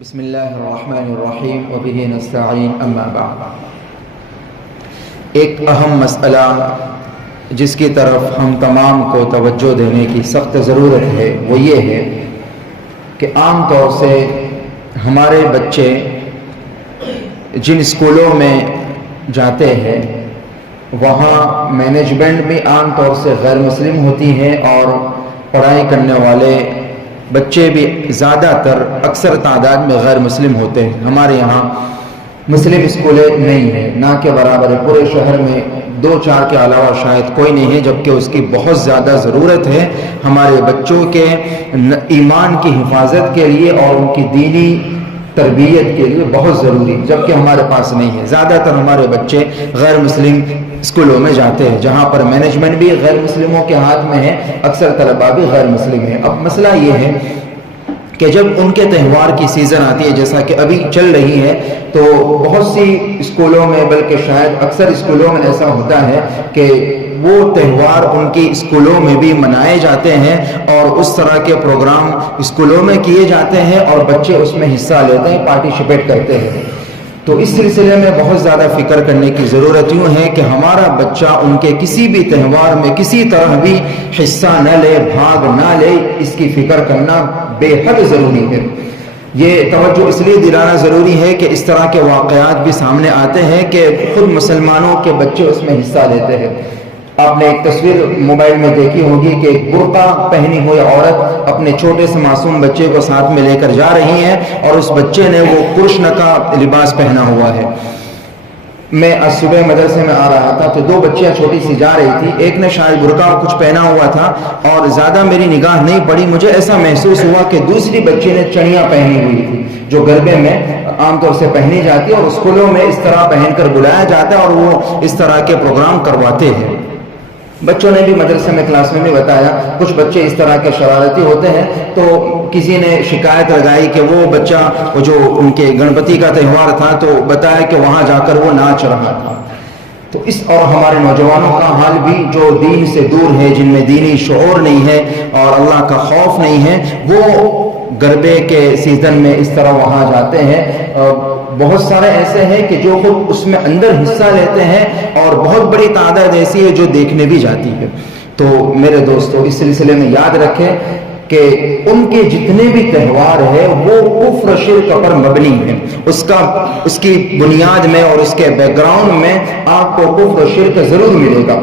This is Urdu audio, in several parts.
بسم اللہ الرحمن الرحیم وبہ نستعین اما بعد۔ ایک اہم مسئلہ جس کی طرف ہم تمام کو توجہ دینے کی سخت ضرورت ہے وہ یہ ہے کہ عام طور سے ہمارے بچے جن اسکولوں میں جاتے ہیں وہاں مینجمنٹ بھی عام طور سے غیر مسلم ہوتی ہے اور پڑھائی کرنے والے بچے بھی زیادہ تر اکثر تعداد میں غیر مسلم ہوتے ہیں۔ ہمارے یہاں مسلم اسکولیں نہیں ہیں، نہ کے برابر ہے۔ پورے شہر میں 2-4 کے علاوہ شاید کوئی نہیں ہے، جبکہ اس کی بہت زیادہ ضرورت ہے ہمارے بچوں کے ایمان کی حفاظت کے لیے اور ان کی دینی تربیت کے لیے بہت ضروری، جبکہ ہمارے پاس نہیں ہے۔ زیادہ تر ہمارے بچے غیر مسلم اسکولوں میں جاتے ہیں جہاں پر مینجمنٹ بھی غیر مسلموں کے ہاتھ میں ہے، اکثر طلباء بھی غیر مسلم ہیں۔ اب مسئلہ یہ ہے کہ جب ان کے تہوار کی سیزن آتی ہے جیسا کہ ابھی چل رہی ہے تو بہت سی اسکولوں میں، بلکہ شاید اکثر اسکولوں میں ایسا ہوتا ہے کہ وہ تہوار ان کی اسکولوں میں بھی منائے جاتے ہیں اور اس طرح کے پروگرام اسکولوں میں کیے جاتے ہیں اور بچے اس میں حصہ لیتے ہیں، پارٹیسپیٹ کرتے ہیں۔ تو اس سلسلے میں بہت زیادہ فکر کرنے کی ضرورت یوں ہے کہ ہمارا بچہ ان کے کسی بھی تہوار میں کسی طرح بھی حصہ نہ لے، بھاگ نہ لے، اس کی فکر کرنا بے حد ضروری ہے۔ یہ توجہ اس لیے دلانا ضروری ہے کہ اس طرح کے واقعات بھی سامنے آتے ہیں کہ خود مسلمانوں کے بچے اس میں حصہ لیتے ہیں۔ آپ نے ایک تصویر موبائل میں دیکھی ہوگی کہ ایک برقع پہنی ہوئی عورت اپنے چھوٹے سے معصوم بچے کو ساتھ میں لے کر جا رہی ہے اور اس بچے نے وہ کرشن کا لباس پہنا ہوا ہے۔ میں آج صبح مدرسے میں آ رہا تھا تو 2 بچیاں چھوٹی سی جا رہی تھی، ایک نے شاید برقع کچھ پہنا ہوا تھا اور زیادہ میری نگاہ نہیں پڑی، مجھے ایسا محسوس ہوا کہ دوسری بچی نے چڑیاں پہنی ہوئی تھی جو گربے میں عام طور سے پہنی جاتی ہے اور اسکولوں میں اس طرح پہن کر بلایا جاتا ہے اور وہ اس طرح کے پروگرام کرواتے ہیں۔ بچوں نے بھی مدرسے میں کلاس میں بھی بتایا کچھ بچے اس طرح کے شرارتی ہوتے ہیں، تو کسی نے شکایت لگائی کہ وہ بچہ جو ان کے گنپتی کا تہوار تھا تو بتایا کہ وہاں جا کر وہ ناچ رہا تھا۔ تو اس اور ہمارے نوجوانوں کا حال بھی جو دین سے دور ہے، جن میں دینی شعور نہیں ہے اور اللہ کا خوف نہیں ہے، وہ گربے کے سیزن میں اس طرح وہاں جاتے ہیں۔ بہت سارے ایسے ہیں کہ جو خود اس میں اندر حصہ لیتے ہیں اور بہت بڑی تعداد ایسی ہے جو دیکھنے بھی جاتی ہے۔ تو میرے دوستو اس سلسلے میں یاد رکھیں کہ ان کے جتنے بھی تہوار ہیں وہ کفر شرک پر مبنی ہیں، اس کی بنیاد میں اور اس کے بیک گراؤنڈ میں آپ کو کفر شرک ضرور ملے گا۔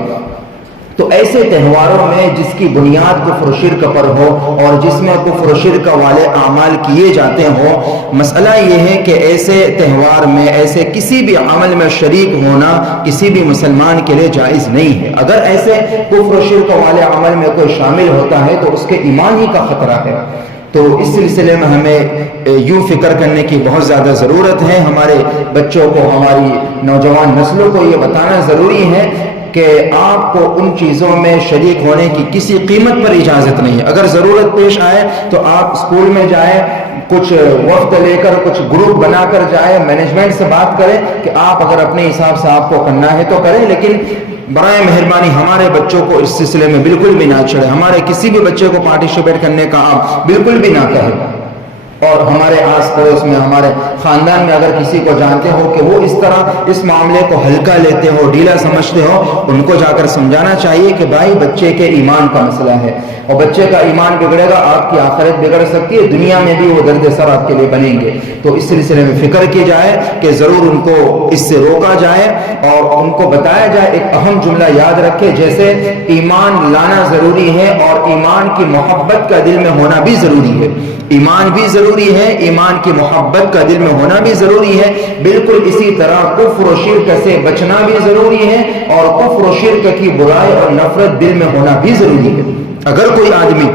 تو ایسے تہواروں میں جس کی بنیاد کفر شرک پر ہو اور جس میں کفر شرک والے اعمال کیے جاتے ہوں، مسئلہ یہ ہے کہ ایسے تہوار میں ایسے کسی بھی عمل میں شریک ہونا کسی بھی مسلمان کے لیے جائز نہیں ہے۔ اگر ایسے کفر شرک والے عمل میں کوئی شامل ہوتا ہے تو اس کے ایمان ہی کا خطرہ ہے۔ تو اس سلسلے میں ہمیں یوں فکر کرنے کی بہت زیادہ ضرورت ہے۔ ہمارے بچوں کو، ہماری نوجوان نسلوں کو یہ بتانا ضروری ہے کہ آپ کو ان چیزوں میں شریک ہونے کی کسی قیمت پر اجازت نہیں ہے۔ اگر ضرورت پیش آئے تو آپ اسکول میں جائیں، کچھ وقت لے کر کچھ گروپ بنا کر جائیں، مینجمنٹ سے بات کریں کہ آپ اگر اپنے حساب سے آپ کو کرنا ہے تو کریں، لیکن برائے مہربانی ہمارے بچوں کو اس سلسلے میں بالکل بھی نہ چھڑیں۔ ہمارے کسی بھی بچے کو پارٹیسپیٹ کرنے کا آپ بالکل بھی نہ کہیں۔ اور ہمارے آس پڑوس میں، ہمارے خاندان میں اگر کسی کو جانتے ہو کہ وہ اس طرح اس معاملے کو ہلکا لیتے ہو، ڈھیلا سمجھتے ہو، ان کو جا کر سمجھانا چاہیے کہ بھائی بچے کے ایمان کا مسئلہ ہے اور بچے کا ایمان بگڑے گا آپ کی آخرت بگڑ سکتی ہے، دنیا میں بھی وہ درد سر آپ کے لیے بنیں گے۔ تو اس سلسلے میں فکر کی جائے کہ ضرور ان کو اس سے روکا جائے اور ان کو بتایا جائے۔ ایک اہم جملہ یاد رکھے، جیسے ایمان لانا ضروری ہے اور ایمان کی محبت کا دل میں ہونا بھی ضروری ہے۔ ایمان بھی ضروری ہے، ایمان کی محبت کا دل میں ہونا بھی ضروری ہے، بالکل اسی طرح کفر و شرک سے بچنا بھی ضروری ہے اور کفر و شرک کی برائی اور نفرت دل میں ہونا بھی ضروری ہے۔ اگر کوئی آدمی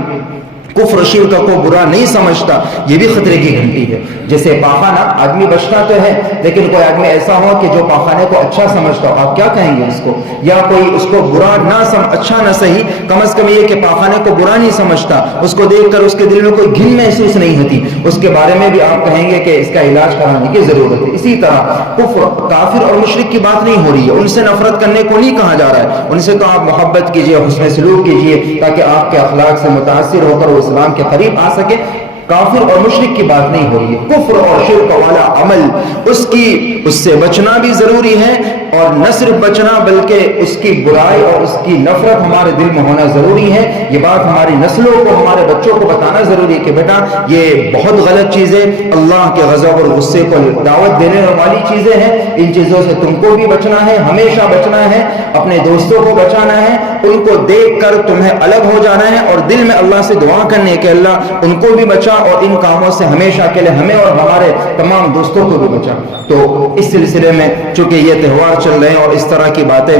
کفر و شرک کو برا نہیں سمجھتا، یہ بھی خطرے کی گھنٹی ہے۔ جیسے پاخانہ، آدمی بچتا تو ہے لیکن کوئی آدمی ایسا ہو کہ جو پاخانے کو اچھا سمجھتا ہو، آپ کیا کہیں گے اس کو؟ یا کوئی اس کو برا نہ اچھا نہ صحیح، کم از کم یہ کہ پاخانے کو برا نہیں سمجھتا، اس کو دیکھ کر اس کے دل میں کوئی گھن محسوس نہیں ہوتی، اس کے بارے میں بھی آپ کہیں گے کہ اس کا علاج کرانے کی ضرورت ہے۔ اسی طرح کفر، کافر اور مشرک کی بات نہیں ہو رہی ہے، ان سے نفرت کرنے کو نہیں کہا جا رہا ہے، ان سے تو آپ محبت کیجیے، حسن سلوک کیجیے تاکہ آپ کے اخلاق سے متاثر ہو کر وہ اسلام کے قریب آ سکے۔ کافر اور مشرک کی بات نہیں ہو رہی ہے، کفر اور شرک والا عمل اس سے بچنا بھی ضروری ہے، اور نہ صرف بچنا بلکہ اس کی برائی اور اس کی نفرت ہمارے دل میں ہونا ضروری ہے۔ یہ بات ہماری نسلوں کو، ہمارے بچوں کو بتانا ضروری ہے کہ بیٹا یہ بہت غلط چیزیں، اللہ کے غضب اور غصے کو دعوت دینے والی چیزیں ہیں، ان چیزوں سے تم کو بھی بچنا ہے، ہمیشہ بچنا ہے، اپنے دوستوں کو بچانا ہے، ان کو دیکھ کر تمہیں الگ ہو جانا ہے اور دل میں اللہ سے دعا کرنے کہ اللہ ان کو بھی بچا اور ان کاموں سے ہمیشہ کے لیے ہمیں اور ہمارے تمام دوستوں کو بھی بچا۔ تو اس سلسلے میں چونکہ یہ تہوار چل رہے ہیں اور اس طرح کی باتیں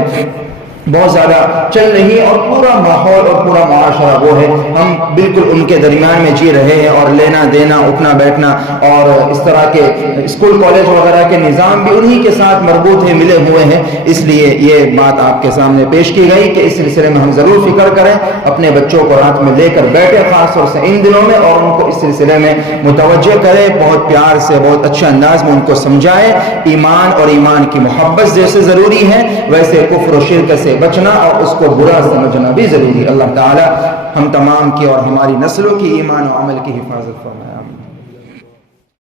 بہت زیادہ چل رہی اور پورا ماحول اور پورا معاشرہ وہ ہے، ہم بالکل ان کے درمیان میں جی رہے ہیں، اور لینا دینا، اٹھنا بیٹھنا اور اس طرح کے اسکول کالج وغیرہ کے نظام بھی انہی کے ساتھ مربوط ہیں، ملے ہوئے ہیں۔ اس لیے یہ بات آپ کے سامنے پیش کی گئی کہ اس سلسلے میں ہم ضرور فکر کریں، اپنے بچوں کو رات میں لے کر بیٹھے خاص طور سے ان دنوں میں، اور ان کو اس سلسلے میں متوجہ کریں، بہت پیار سے، بہت اچھے انداز میں ان کو سمجھائیں۔ ایمان اور ایمان کی محبت جیسے ضروری ہے ویسے کفر و شرک سے بچنا اور اس کو برا سمجھنا بھی ضروری ہے۔ اللہ تعالی ہم تمام کی اور ہماری نسلوں کی ایمان و عمل کی حفاظت فرمائے۔